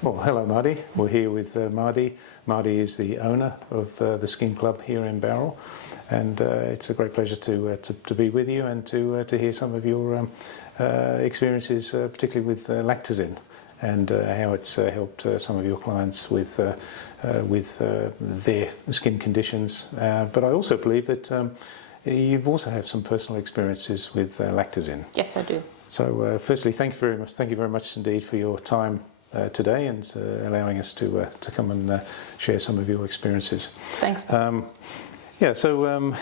Well, hello Mardi. We're here with Mardi. Mardi is the owner of the Skin Club here in Bowral, and it's a great pleasure to be with you and to hear some of your experiences, particularly with LACTEZIN, and how it's helped some of your clients with their skin conditions. But I also believe that you've also have some personal experiences with LACTEZIN. Yes, I do. So, firstly, thank you very much. Thank you very much indeed for your time today and allowing us to come and share some of your experiences. Thanks. Yeah. So,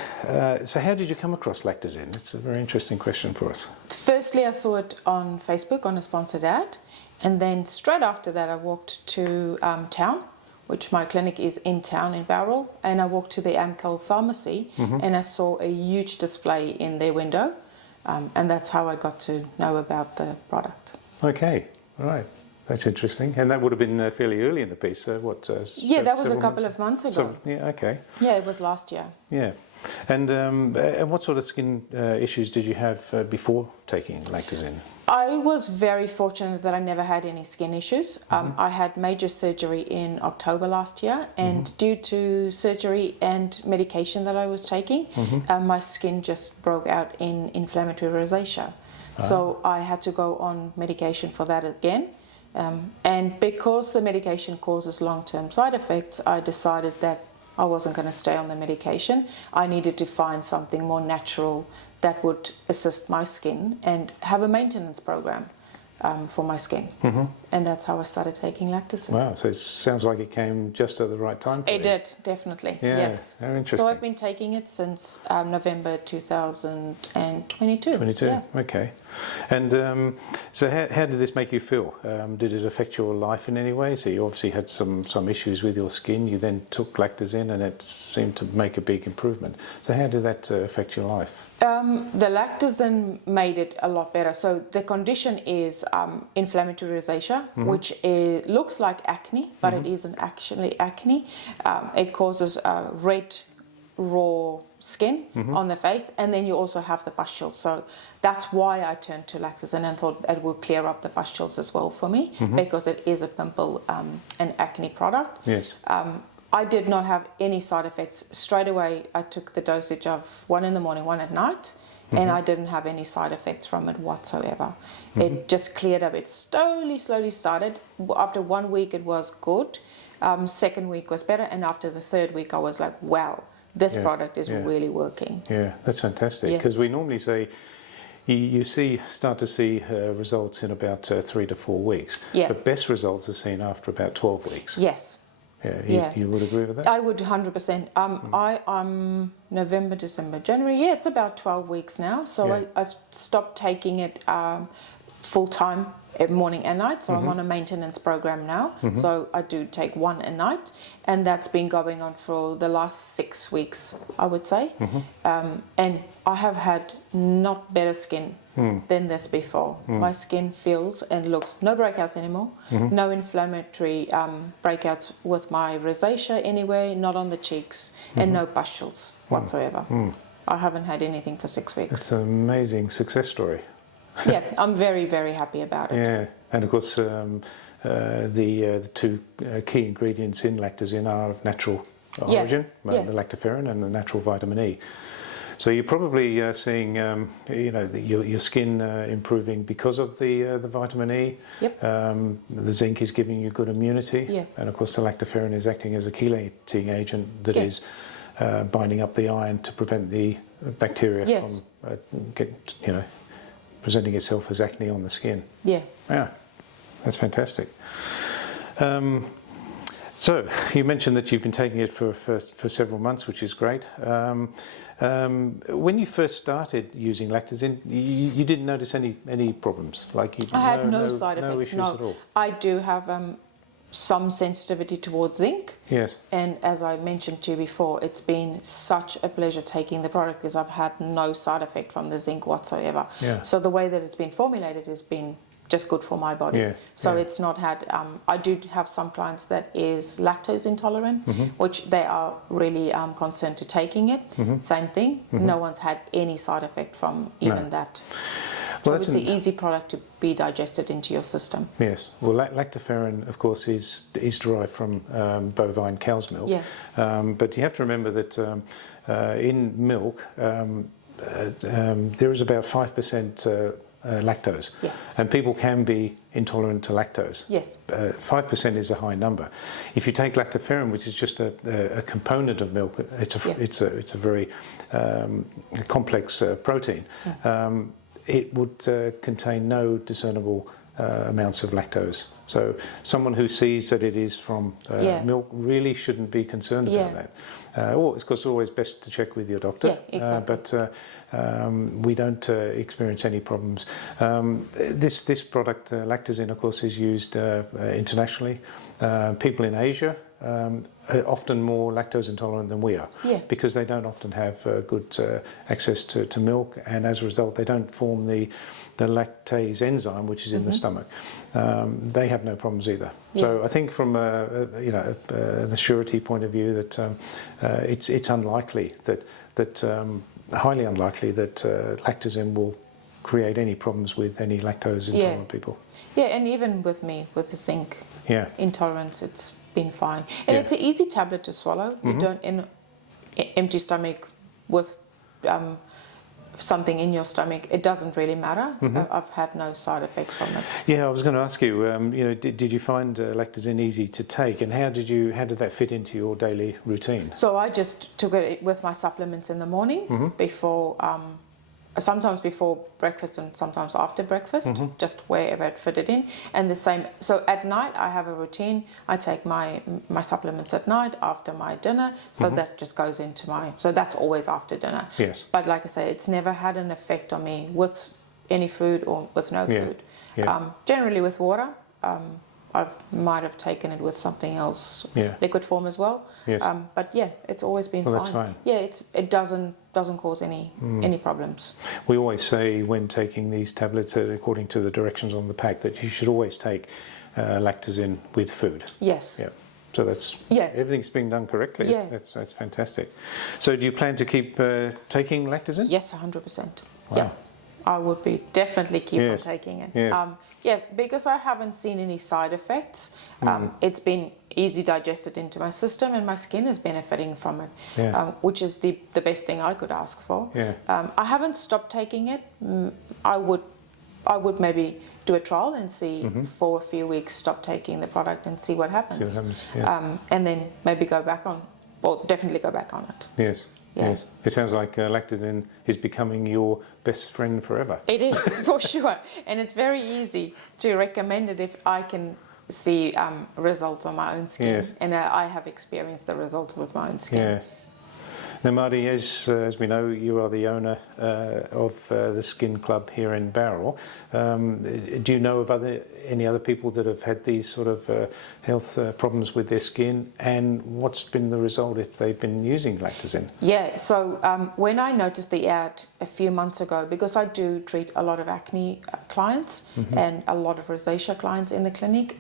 so how did you come across LACTEZIN? It's a very interesting question for us. Firstly, I saw it on Facebook on a sponsored ad, and then straight after that, I walked to town, which my clinic is in town in Bowral, and I walked to the Amcal pharmacy, and I saw a huge display in their window. And that's how I got to know about the product. Okay, right. That's interesting. And that would have been fairly early in the piece. What? Yeah, that was a couple of months ago. So, yeah. Okay. Yeah, it was last year. Yeah. And what sort of skin issues did you have before taking LACTEZIN? I was very fortunate that I never had any skin issues. I had major surgery in October last year, and due to surgery and medication that I was taking, my skin just broke out in inflammatory rosacea. So I had to go on medication for that again. And because the medication causes long-term side effects, I decided that I wasn't going to stay on the medication. I needed to find something more natural that would assist my skin and have a maintenance program for my skin. And that's how I started taking LACTEZIN. Wow, so it sounds like it came just at the right time for you. It did, definitely, Yeah, yes. how interesting. So I've been taking it since November 2022. 22, yeah. Okay. And so how did this make you feel? Did it affect your life in any way? So you obviously had some issues with your skin. You then took LACTEZIN and it seemed to make a big improvement. So how did that affect your life? The LACTEZIN made it a lot better. So the condition is inflammatory rosacea, which looks like acne, but it isn't actually acne. It causes red, raw skin on the face, and then you also have the pustules. So that's why I turned to LACTEZIN and thought it would clear up the pustules as well for me, because it is a pimple and acne product. Yes. I did not have any side effects. Straight away, I took the dosage of 1 in the morning, 1 at night, and I didn't have any side effects from it whatsoever. It just cleared up. It slowly started. After 1 week, it was good. Second week was better, and after the third week, I was like, wow, this product is really working. Yeah, that's fantastic, because we normally say you start to see results in about 3 to 4 weeks, but best results are seen after about 12 weeks. Yes. Yeah, you would agree with that? I would 100%. I'm November, December, January. Yeah, it's about 12 weeks now. So I've stopped taking it full time morning and night. So I'm on a maintenance program now. So I do take 1 a night, and that's been going on for the last 6 weeks, I would say. And I have had not better skin than this before. My skin feels and looks no breakouts anymore, no inflammatory breakouts with my rosacea anyway, not on the cheeks, and no pustules whatsoever. I haven't had anything for 6 weeks. It's an amazing success story. Yeah, I'm very, very happy about it. Yeah, and of course the two key ingredients in LACTEZIN are of natural origin, the lactoferrin and the natural vitamin E. So you're probably seeing, your skin improving because of the vitamin E. Yep. The zinc is giving you good immunity, and of course the lactoferrin is acting as a chelating agent that is binding up the iron to prevent the bacteria from presenting itself as acne on the skin. Yeah. Yeah, that's fantastic. So you mentioned that you've been taking it for several months, which is great. When you first started using LACTEZIN, you didn't notice any problems? I had no side effects. No issues at all. I do have some sensitivity towards zinc. Yes. And as I mentioned to you before, it's been such a pleasure taking the product because I've had no side effect from the zinc whatsoever. Yeah. So the way that it's been formulated has been just good for my body. Yeah. So it's not had, I do have some clients that is lactose intolerant, which they are really concerned to taking it. Same thing. No one's had any side effect from even that. So it's an easy product to be digested into your system. Yes. Well, lactoferrin, of course, is derived from bovine cow's milk. Yeah. But you have to remember that in milk, there is about 5% lactose. Yeah. And people can be intolerant to lactose. Yes. 5% is a high number. If you take lactoferrin, which is just a component of milk, it's a very complex protein. It would contain no discernible amounts of lactose. So someone who sees that it is from milk really shouldn't be concerned about that. Of course, it's always best to check with your doctor. Yeah, exactly. But we don't experience any problems. This product, LACTEZIN, of course, is used internationally. People in Asia are often more lactose intolerant than we are, because they don't often have good access to milk, and as a result they don't form the lactase enzyme which is in the stomach. They have no problems either. So I think from an surety point of view that it's unlikely that highly unlikely that LACTEZIN will create any problems with any lactose intolerant people. Yeah, and even with me with the zinc intolerance, it's been fine. And it's an easy tablet to swallow. You don't, in empty stomach with something in your stomach, it doesn't really matter. I've had no side effects from it. Yeah, I was going to ask you, did you find LACTEZIN easy to take, and how did that fit into your daily routine? So I just took it with my supplements in the morning before. Sometimes before breakfast and sometimes after breakfast, just wherever it fitted in. And the same, so at night I have a routine. I take my supplements at night after my dinner, so that just goes into so that's always after dinner. Yes. But like I say, it's never had an effect on me with any food or with no food. Yeah. Generally with water. I might have taken it with something else, liquid form as well. Yes. But yeah, it's always been That's fine. Yeah, it doesn't cause any problems. We always say when taking these tablets, according to the directions on the pack, that you should always take LACTEZIN with food. Yes. Yeah. So that's everything's being done correctly. Yeah. That's fantastic. So do you plan to keep taking LACTEZIN? Yes, 100%. Wow. Yeah. I would be definitely keep on taking it. Yes. Because I haven't seen any side effects. It's been easy digested into my system, and my skin is benefiting from it, which is the best thing I could ask for. Yeah. I haven't stopped taking it. I would maybe do a trial and see for a few weeks, stop taking the product and see what happens. See what happens. And then maybe go back on, or definitely go back on it. Yes. Yeah. Yes. It sounds like LACTEZIN is becoming your best friend forever. It is, for sure. And it's very easy to recommend it if I can see results on my own skin. Yes. And I have experienced the results with my own skin. Yeah. Now, Mardi, as we know, you are the owner of the Skin Club here in Bowral. Do you know of any other people that have had these sort of health problems with their skin, and what's been the result if they've been using LACTEZIN? Yeah, so when I noticed the ad a few months ago, because I do treat a lot of acne clients and a lot of rosacea clients in the clinic,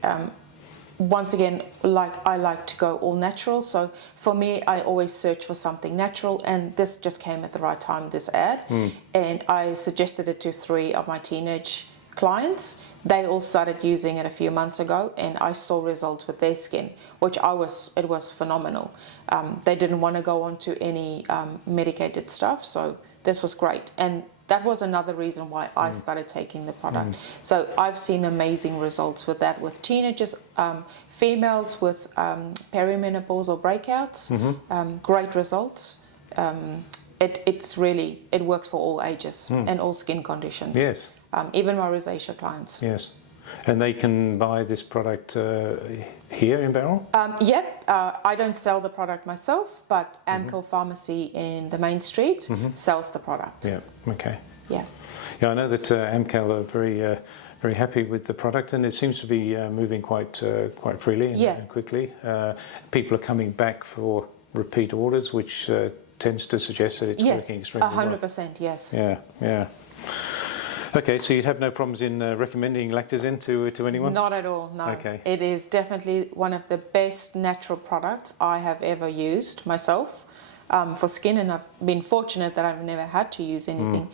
once again, I like to go all natural, so for me I always search for something natural, and this just came at the right time, this ad, and I suggested it to 3 of my teenage clients. They all started using it a few months ago, and I saw results with their skin, which it was phenomenal. They didn't want to go on to any medicated stuff, so this was great. And that was another reason why I started taking the product. So I've seen amazing results with that, with teenagers, females with perimenopausal breakouts, great results. It works for all ages and all skin conditions. Yes. Even my rosacea clients. Yes. And they can buy this product here in Bowral? Yep. I don't sell the product myself, but Amcal Pharmacy in the main street sells the product. Yeah. Okay. Yeah. Yeah, I know that Amcal are very happy with the product, and it seems to be moving quite freely and quickly. People are coming back for repeat orders, which tends to suggest that it's working extremely well. 100%, yes. Yeah. Yeah. Okay, so you'd have no problems in recommending LACTEZIN to anyone? Not at all, no. Okay. It is definitely one of the best natural products I have ever used myself. for skin, and I've been fortunate that I've never had to use anything.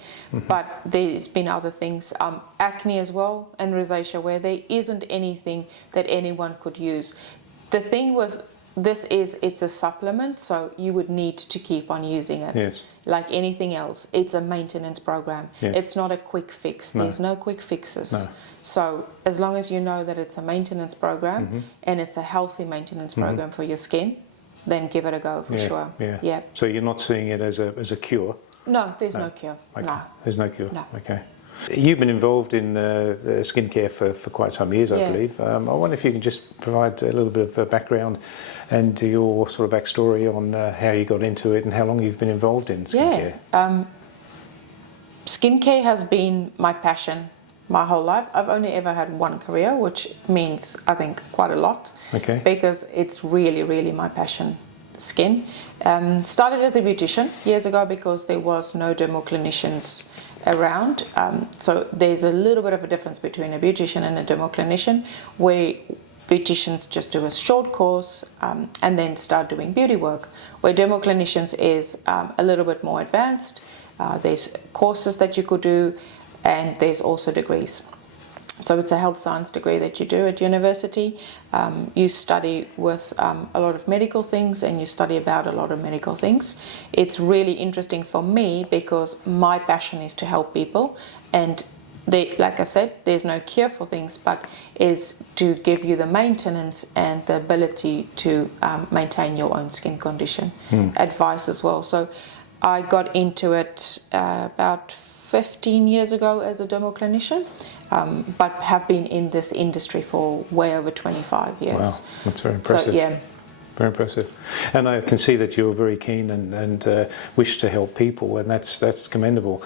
But there's been other things, acne as well, and rosacea, where there isn't anything that anyone could use. The thing with this is it's a supplement, so you would need to keep on using it. Yes. Like anything else, it's a maintenance program. Yes. It's not a quick fix. No. There's no quick fixes. No. So as long as you know that it's a maintenance program and it's a healthy maintenance program for your skin, then give it a go for sure. Yeah. So you're not seeing it as a cure? No, there's no cure. Okay. No. There's no cure? No. Okay. You've been involved in skincare for quite some years, I believe. I wonder if you can just provide a little bit of background and your sort of backstory on how you got into it and how long you've been involved in skincare. Yeah. Skincare has been my passion my whole life. I've only ever had one career, which means, I think, quite a lot. Okay. Because it's really, really my passion, skin. Started as a beautician years ago because there was no dermal clinicians around. So there's a little bit of a difference between a beautician and a dermal clinician, where beauticians just do a short course and then start doing beauty work, where dermal clinicians is a little bit more advanced. There's courses that you could do, and there's also degrees. So it's a health science degree that you do at university. You study with a lot of medical things, and you study about a lot of medical things. It's really interesting for me because my passion is to help people, and like I said, there's no cure for things, but is to give you the maintenance and the ability to maintain your own skin condition. Advice as well. So I got into it about 15 years ago as a dermal clinician, but have been in this industry for way over 25 years. Wow, that's very impressive. So, yeah. Very impressive. And I can see that you're very keen and wish to help people, and that's commendable.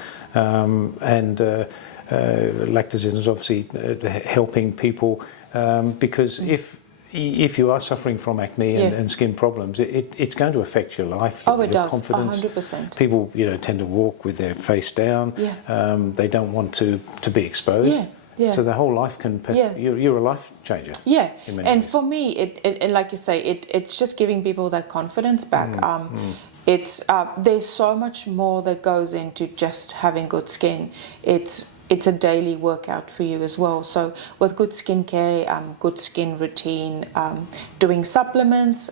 LACTEZIN is obviously helping people because if you are suffering from acne and skin problems, it's going to affect your life, your does, confidence. 100%. People, tend to walk with their face down. They don't want to be exposed. So their whole life can. You're a life changer. Yeah, and ways. for me, it like you say, it's just giving people that confidence back. It's there's so much more that goes into just having good skin. It's a daily workout for you as well. So with good skincare, good skin routine, doing supplements,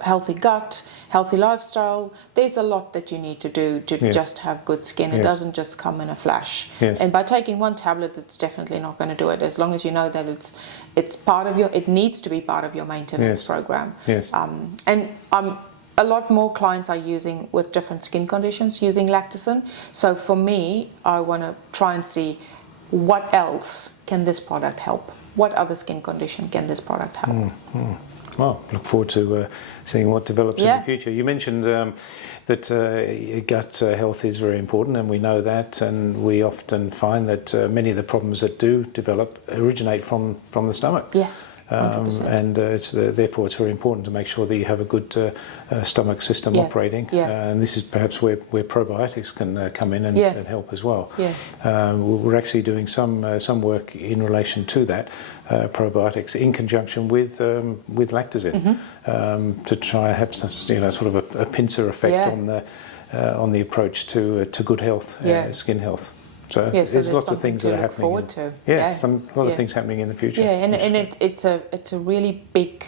healthy gut, healthy lifestyle, there's a lot that you need to do to just have good skin. It doesn't just come in a flash. And by taking one tablet, it's definitely not going to do it, as long as you know that it's part of it needs to be part of your maintenance program. And a lot more clients are using, with different skin conditions, using LACTEZIN. So for me, I want to try and see what else can this product help? What other skin condition can this product help? Well, look forward to seeing what develops in the future. You mentioned that gut health is very important, and we know that, and we often find that many of the problems that do develop originate from the stomach. Yes. 100%. Therefore it's very important to make sure that you have a good stomach system operating. And this is perhaps where probiotics can come in and help as well. We're actually doing some work in relation to that, probiotics in conjunction with LACTEZIN, to try and have some, sort of a pincer effect on the approach to good health, skin health. So there's lots of things that are happening. Forward to. A lot of things happening in the future. It's a really big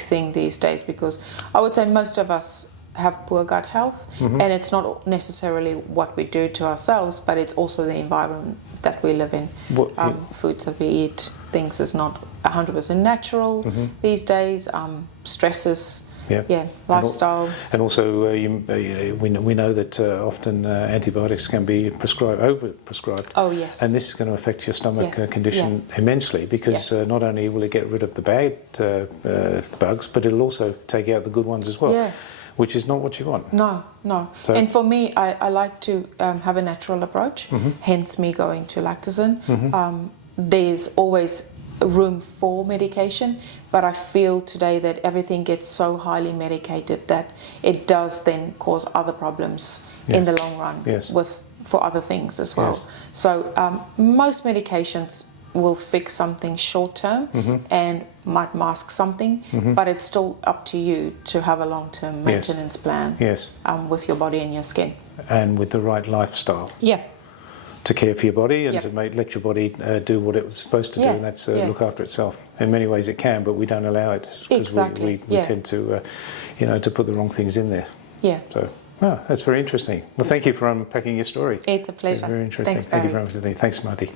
thing these days, because I would say most of us have poor gut health, and it's not necessarily what we do to ourselves, but it's also the environment that we live in. Foods that we eat, things is not 100% natural these days. Stresses. Lifestyle. And also, we know that often antibiotics can be overprescribed. Oh, yes. And this is going to affect your stomach condition immensely, because not only will it get rid of the bad bugs, but it'll also take out the good ones as well, which is not what you want. No. So, and for me, I like to have a natural approach, hence me going to LACTEZIN. There's always room for medication, but I feel today that everything gets so highly medicated that it does then cause other problems in the long run for other things as well. So most medications will fix something short term and might mask something, but it's still up to you to have a long-term maintenance plan with your body and your skin. And with the right lifestyle. Yeah. To care for your body and to let your body do what it was supposed to do, and that's look after itself. In many ways it can, but we don't allow it because we tend to, to put the wrong things in there. Yeah. So, that's very interesting. Well, thank you for unpacking your story. It's a pleasure. It's very interesting. Thanks, Thank you Barry. very much indeed. Thanks, Mardi.